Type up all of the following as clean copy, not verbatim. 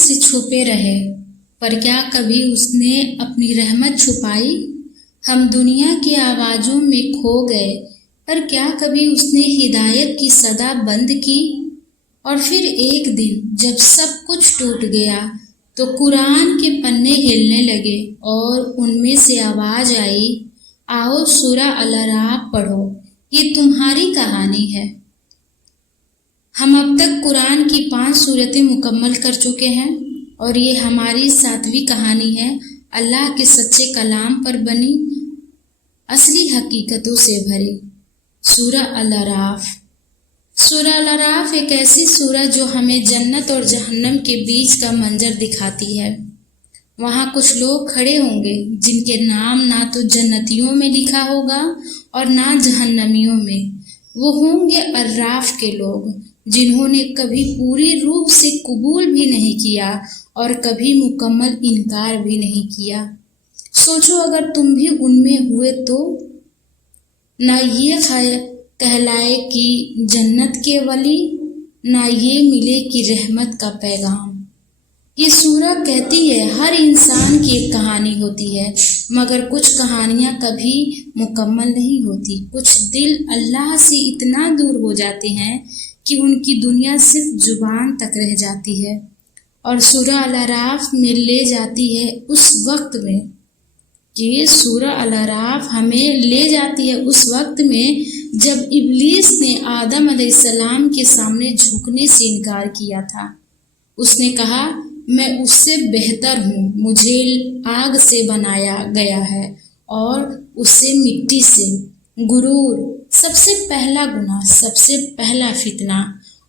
से छुपे रहे, पर क्या कभी उसने अपनी रहमत छुपाई। हम दुनिया की आवाज़ों में खो गए, पर क्या कभी उसने हिदायत की सदा बंद की। और फिर एक दिन जब सब कुछ टूट गया तो कुरान के पन्ने हिलने लगे और उनमें से आवाज़ आई, आओ सूरह अल-अराफ पढ़ो, ये तुम्हारी कहानी है। हम अब तक कुरान की 5 सूरतें मुकम्मल कर चुके हैं और ये हमारी 7वीं कहानी है, अल्लाह के सच्चे कलाम पर बनी, असली हकीकतों से भरी सूरह अल-अराफ। सूरह अल-अराफ एक ऐसी सूरह जो हमें जन्नत और जहन्नम के बीच का मंजर दिखाती है। वहाँ कुछ लोग खड़े होंगे जिनके नाम ना तो जन्नतियों में लिखा होगा और ना जहन्नमियों में। वो होंगे अर्राफ के लोग जिन्होंने कभी पूरी रूप से कबूल भी नहीं किया और कभी मुकम्मल इनकार भी नहीं किया। सोचो अगर तुम भी उनमें हुए तो। ना ये कहलाए कि जन्नत के वली, ना ये मिले कि रहमत का पैगाम। ये सूरह कहती है हर इंसान की एक कहानी होती है, मगर कुछ कहानियाँ कभी मुकम्मल नहीं होती। कुछ दिल अल्लाह से इतना दूर हो जाते हैं कि उनकी दुनिया सिर्फ जुबान तक रह जाती है। और सूरह अल-अराफ में ले जाती है उस वक्त में, कि सूरह अल-अराफ हमें ले जाती है उस वक्त में जब इब्लीस ने आदम अलैहिस्सलाम के सामने झुकने से इनकार किया था। उसने कहा, मैं उससे बेहतर हूँ, मुझे आग से बनाया गया है और उससे मिट्टी से। गुरूर सबसे पहला गुनाह, सबसे पहला फितना,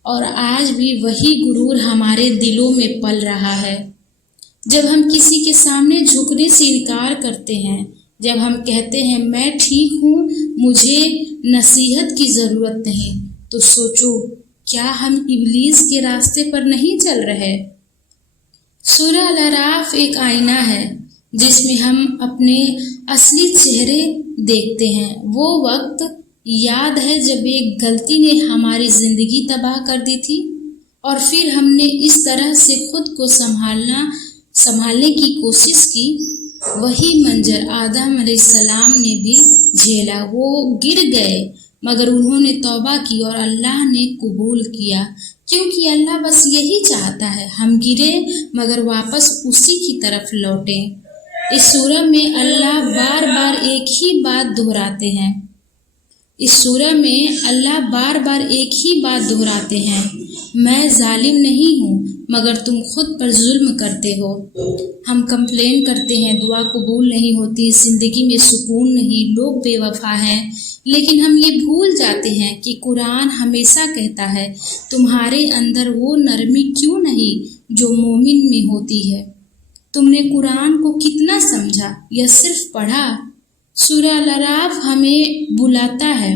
और आज भी वही गुरूर हमारे दिलों में पल रहा है। जब हम किसी के सामने झुकने से इनकार करते हैं, जब हम कहते हैं मैं ठीक हूँ, मुझे नसीहत की ज़रूरत नहीं, तो सोचो क्या हम इब्लीस के रास्ते पर नहीं चल रहे। सूरह अल-अराफ एक आईना है जिसमें हम अपने असली चेहरे देखते हैं। वो वक्त याद है जब एक गलती ने हमारी ज़िंदगी तबाह कर दी थी और फिर हमने इस तरह से खुद को संभालने की कोशिश की। वही मंजर आदम अलैहिस्सलाम ने भी झेला। वो गिर गए मगर उन्होंने तौबा की और अल्लाह ने कबूल किया, क्योंकि अल्लाह बस यही चाहता है हम गिरे मगर वापस उसी की तरफ लौटें। इस सूरह में अल्लाह बार बार एक ही बात दोहराते हैं। मैं जालिम नहीं हूँ मगर तुम खुद पर जुल्म करते हो। हम कंप्लेन करते हैं, दुआ कबूल नहीं होती, ज़िंदगी में सुकून नहीं, लोग बेवफा हैं, लेकिन हम ये भूल जाते हैं कि कुरान हमेशा कहता है तुम्हारे अंदर वो नरमी क्यों नहीं जो मोमिन में होती है। तुमने कुरान को कितना समझा या सिर्फ पढ़ा। सूरह अल-अराफ हमें बुलाता है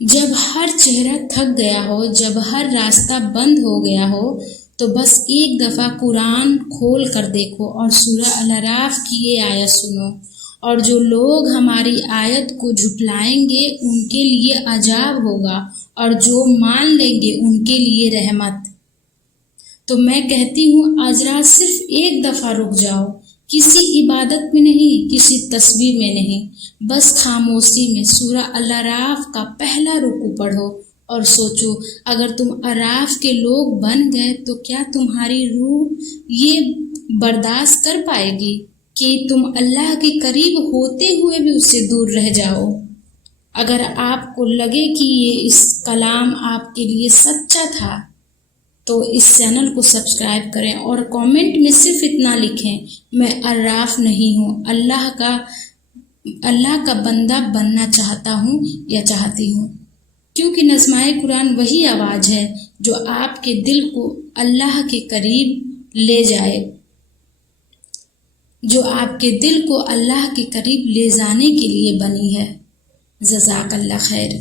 जब हर चेहरा थक गया हो, जब हर रास्ता बंद हो गया हो, तो बस एक दफ़ा कुरान खोल कर देखो और सूरह अल-अराफ की ये आयत सुनो। और जो लोग हमारी आयत को झुटलाएंगे उनके लिए अजाब होगा और जो मान लेंगे उनके लिए रहमत। तो मैं कहती हूँ अजरा सिर्फ एक दफ़ा रुक जाओ, किसी इबादत में नहीं, किसी तस्बीह में नहीं, बस खामोशी में सूरह अल-अराफ का पहला रुकू पढ़ो और सोचो अगर तुम अराफ के लोग बन गए तो क्या तुम्हारी रूह ये बर्दाश्त कर पाएगी कि तुम अल्लाह के करीब होते हुए भी उससे दूर रह जाओ। अगर आपको लगे कि ये इस कलाम आपके लिए सच्चा था तो इस चैनल को सब्सक्राइब करें और कमेंट में सिर्फ इतना लिखें, मैं अर्राफ नहीं हूँ, अल्लाह का बंदा बनना चाहता हूँ या चाहती हूँ। क्योंकि नज़्माए कुरान वही आवाज़ है जो आपके दिल को अल्लाह के करीब ले जाए, जो आपके दिल को अल्लाह के करीब ले जाने के लिए बनी है। जज़ाकल्लाह खैर।